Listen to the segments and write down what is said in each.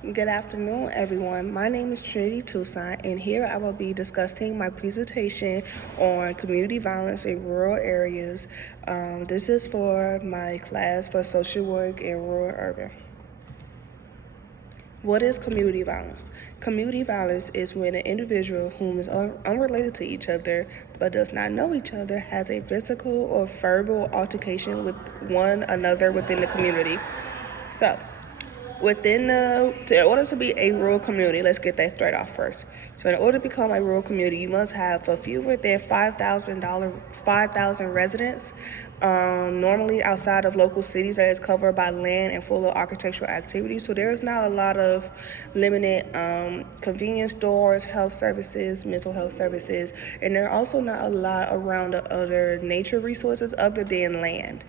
Good afternoon, everyone. My name is Trinity Toussaint, and here I will be discussing my presentation on community violence in rural areas. This is for my class for social work in rural urban. What is community violence? Community violence is when an individual whom is unrelated to each other but does not know each other has a physical or verbal altercation with one another within the community. So, in order to be a rural community, let's get that straight off first. So in order to become a rural community, you must have a fewer than 5,000 residents. Normally outside of local cities that is covered by land and full of architectural activity. So there is not a lot of limited convenience stores, health services, mental health services, and there are also not a lot around the other nature resources other than land.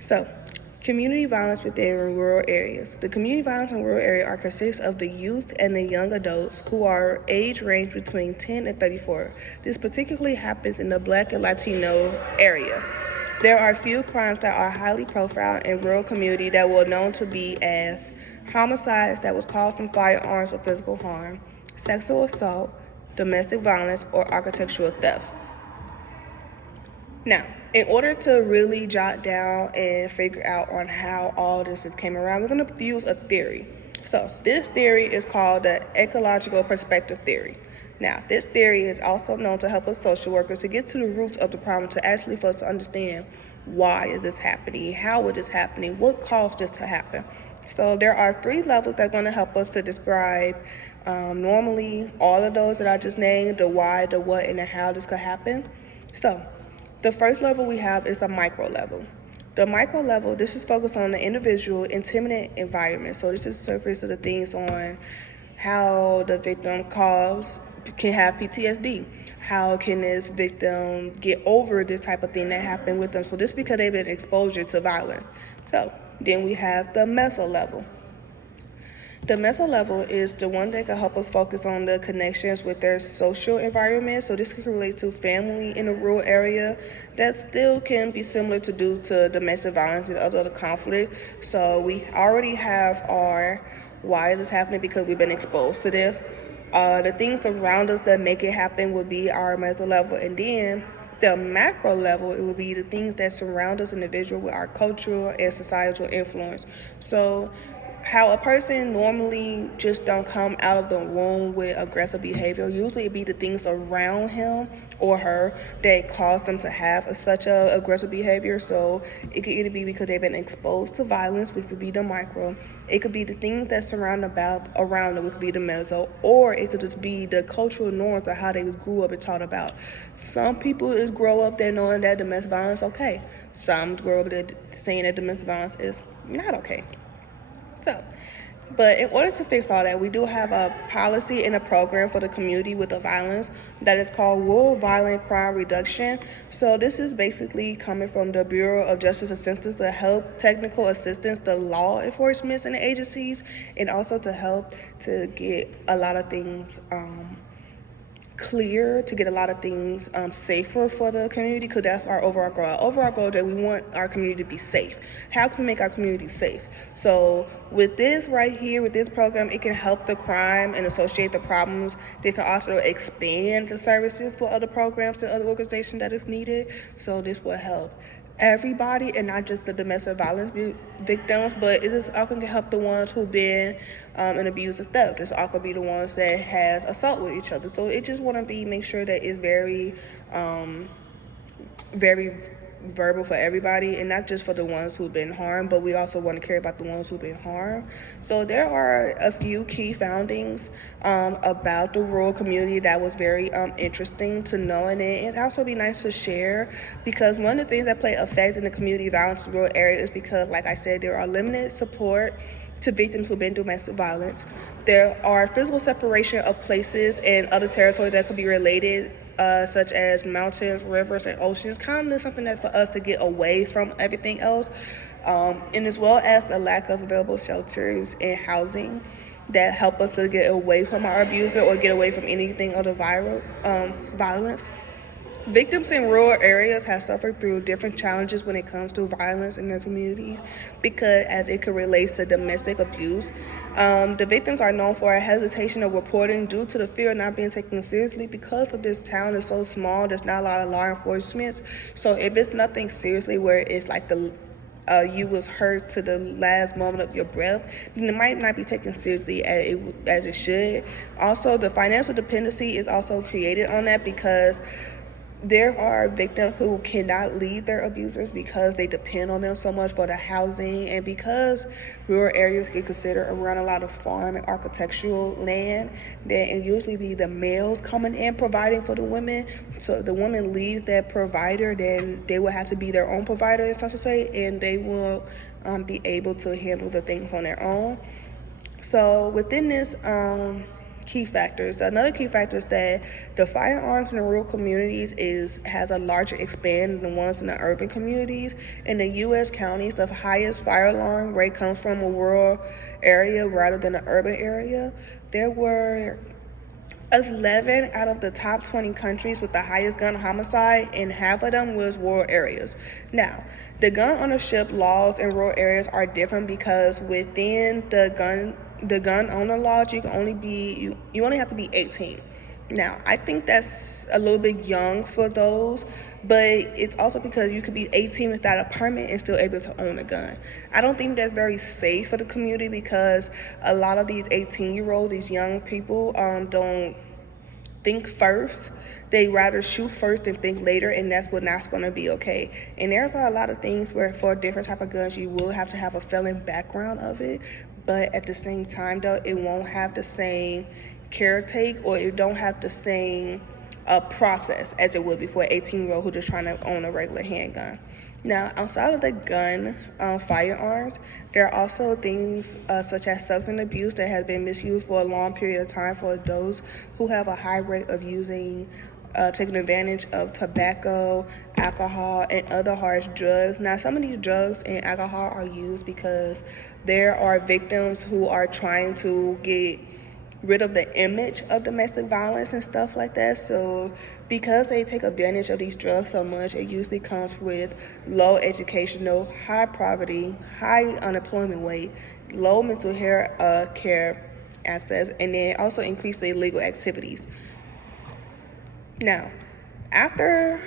So, community violence within rural areas. The community violence in rural areas consists of the youth and the young adults who are age range between 10 and 34. This particularly happens in the Black and Latino area. There are few crimes that are highly profiled in rural community that were known to be as homicides that was caused from firearms or physical harm, sexual assault, domestic violence, or architectural theft. Now, in order to really jot down and figure out on how all this came around, we're going to use a theory. So this theory is called the ecological perspective theory. Now, this theory is also known to help us social workers to get to the roots of the problem, to actually for us to understand why is this happening, how is this happening, what caused this to happen. So there are 3 levels that are going to help us to describe normally all of those that I just named, the why, the what, and the how this could happen. So the first level we have is a micro level. The micro level, this is focused on the individual intimate environment. So this is the surface of the things on how the victim can have PTSD. How can this victim get over this type of thing that happened with them? So this is because they've been exposed to violence. So then we have the meso level. The meso level is the one that can help us focus on the connections with their social environment. So this can relate to family in a rural area that still can be similar to due to domestic violence and other conflict. So we already have our why is this happening, because we've been exposed to this. The things around us that make it happen would be our meso level, and then the macro level, it would be the things that surround us individual with our cultural and societal influence. So how a person normally just don't come out of the womb with aggressive behavior, usually it be the things around him or her that cause them to have such a aggressive behavior. So it could either be because they've been exposed to violence, which would be the micro. It could be the things that surround around them, which could be the meso, or it could just be the cultural norms of how they grew up and taught about. Some people grow up there knowing that domestic violence is okay. Some grow up there saying that domestic violence is not okay. So, but in order to fix all that, we do have a policy and a program for the community with the violence that is called Rural Violent Crime Reduction. So this is basically coming from the Bureau of Justice Assistance to help technical assistance the law enforcement and the agencies, and also to help to get a lot of things clear, to get a lot of things safer for the community, because that's our overall goal. Our overall goal that we want our community to be safe. How can we make our community safe? So with this right here, with this program, it can help the crime and associate the problems. They can also expand the services for other programs and other organizations that is needed. So this will help everybody and not just the domestic violence victims, but it is also going to help the ones who've been in abuse of theft. It's also be the ones that has assault with each other. So it just want to be make sure that it's very very verbal for everybody, and not just for the ones who've been harmed, but we also want to care about the ones who've been harmed. So there are a few key foundings about the rural community that was very interesting to know, and it also be nice to share, because one of the things that play effect in the community violence in rural areas is because, like I said, there are limited support to victims who've been domestic violence. There are physical separation of places and other territories that could be related, such as mountains, rivers, and oceans, kind of something that's for us to get away from everything else, and as well as the lack of available shelters and housing that help us to get away from our abuser or get away from anything other violence. Victims in rural areas have suffered through different challenges when it comes to violence in their communities because as it could relate to domestic abuse. The victims are known for a hesitation of reporting due to the fear of not being taken seriously because of this town is so small, there's not a lot of law enforcement. So if it's nothing seriously where it's like you was hurt to the last moment of your breath, then it might not be taken seriously as it should. Also, the financial dependency is also created on that because there are victims who cannot leave their abusers because they depend on them so much for the housing, and because rural areas get considered around a lot of farm and architectural land, then it usually be the males coming in providing for the women. So if the woman leaves that provider, then they will have to be their own provider, as such to say, and they will be able to handle the things on their own. So within this key factors, another key factor is that the firearms in the rural communities has a larger expand than the ones in the urban communities. In the U.S. counties, the highest fire alarm rate comes from a rural area rather than an urban area. There were 11 out of the top 20 countries with the highest gun homicide, and half of them was rural areas. Now, the gun ownership laws in rural areas are different because within the gun owner laws, you only have to be 18. Now, I think that's a little bit young for those, but it's also because you could be 18 without a permit and still able to own a gun. I don't think that's very safe for the community because a lot of these 18-year-olds, these young people, don't think first. They rather shoot first and think later, and that's what not going to be okay. And there's a lot of things where for different type of guns, you will have to have a felon background of it, but at the same time, though, it won't have the same caretake, or it don't have the same process as it would be for an 18-year-old who just trying to own a regular handgun. Now, outside of the gun firearms, there are also things such as substance abuse that has been misused for a long period of time for those who have a high rate of taking advantage of tobacco, alcohol, and other harsh drugs. Now, some of these drugs and alcohol are used because there are victims who are trying to get rid of the image of domestic violence and stuff like that. So because they take advantage of these drugs so much, it usually comes with low educational, high poverty, high unemployment rate, low mental care assets, and then also increase the illegal activities. Now, after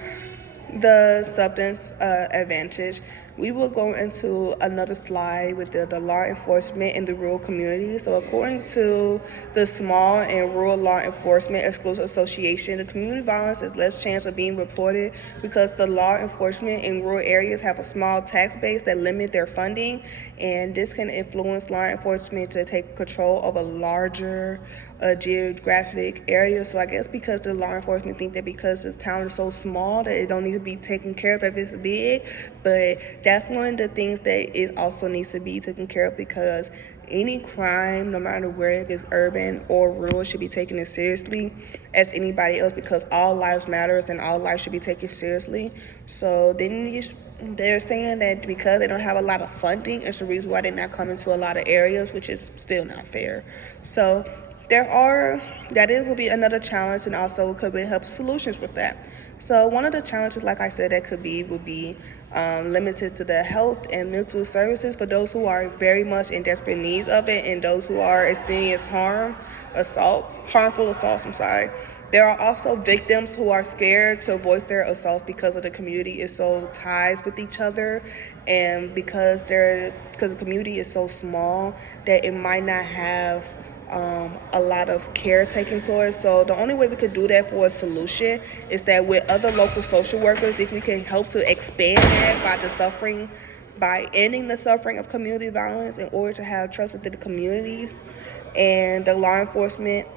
the substance advantage, we will go into another slide with the law enforcement in the rural community. So according to the Small and Rural Law Enforcement Exclusive Association, the community violence has less chance of being reported because the law enforcement in rural areas have a small tax base that limit their funding, and this can influence law enforcement to take control of a larger geographic area. So I guess because the law enforcement think that because this town is so small that it don't need to be taken care of if it's big, but that's one of the things that it also needs to be taken care of because any crime, no matter where it is urban or rural, should be taken as seriously as anybody else because all lives matters and all lives should be taken seriously. So they're saying that because they don't have a lot of funding, it's the reason why they're not coming to a lot of areas, which is still not fair. So will be another challenge, and also could be help solutions with that. So one of the challenges, like I said, that would be limited to the health and mental services for those who are very much in desperate needs of it, and those who are experiencing harmful assaults. There are also victims who are scared to voice their assaults because of the community is so ties with each other, and because the community is so small that it might not have a lot of care taken towards. So the only way we could do that for a solution is that with other local social workers, if we can help to expand that by ending the suffering of community violence in order to have trust within the communities, and the law enforcement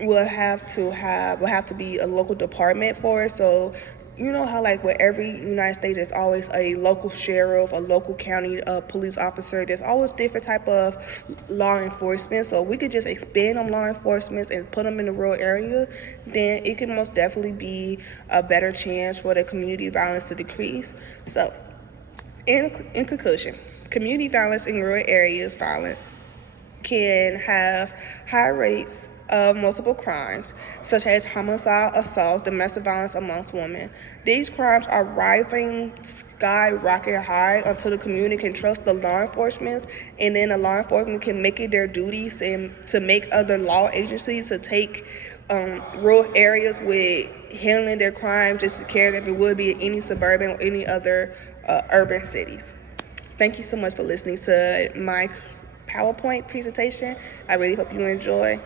will have to be a local department for it. So you know how like with every United States there's always a local sheriff, a local county police officer. There's always different type of law enforcement. So we could just expand on law enforcement and put them in the rural area, then it can most definitely be a better chance for the community violence to decrease. So in conclusion, community violence in rural areas can have high rates of multiple crimes, such as homicide, assault, domestic violence amongst women. These crimes are rising skyrocket high until the community can trust the law enforcement, and then the law enforcement can make it their duties and to make other law agencies to take rural areas with handling their crimes just as care that it would be in any suburban or any other urban cities. Thank you so much for listening to my PowerPoint presentation. I really hope you enjoy.